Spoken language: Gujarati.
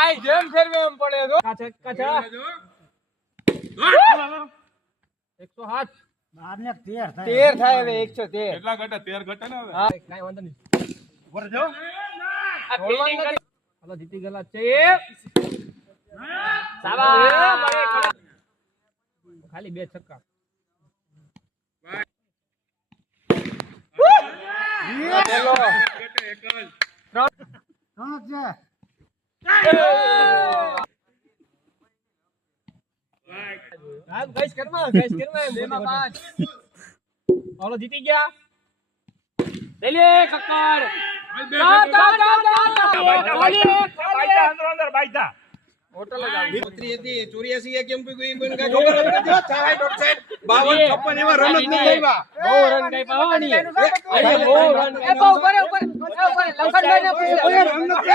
આઈ જેમ ફેરવે એમ પડે તો કાચા 107 બારને 13 થાય 13 થાય હવે 113 કેટલા ઘટે 13 ઘટે ને હવે હા કાઈ વાંધો નહીં ઉપર જો આ ફિલ્ડિંગ હાલો જીતી ગયેલા છે શાબાશ ખાલી 2 છક્કા બોલો ઘટે એક જ ત્રણ છે હા ગાઈસ કરવા બેમાં 5 હાલો જીતી ગયા લઈ લે કક્કર હોટલ લગાવી મિત્રી હતી 84 એ કેમ કોઈ કોઈ કા ઠોકર નથી જો 60 ઓફસાઈડ 52 56 એવા રન જ ન આવ્યા બહુ રન ગઈ પાવાની બહુ રન એ ઉપર લખનભાઈ ને પૂછો રન નથી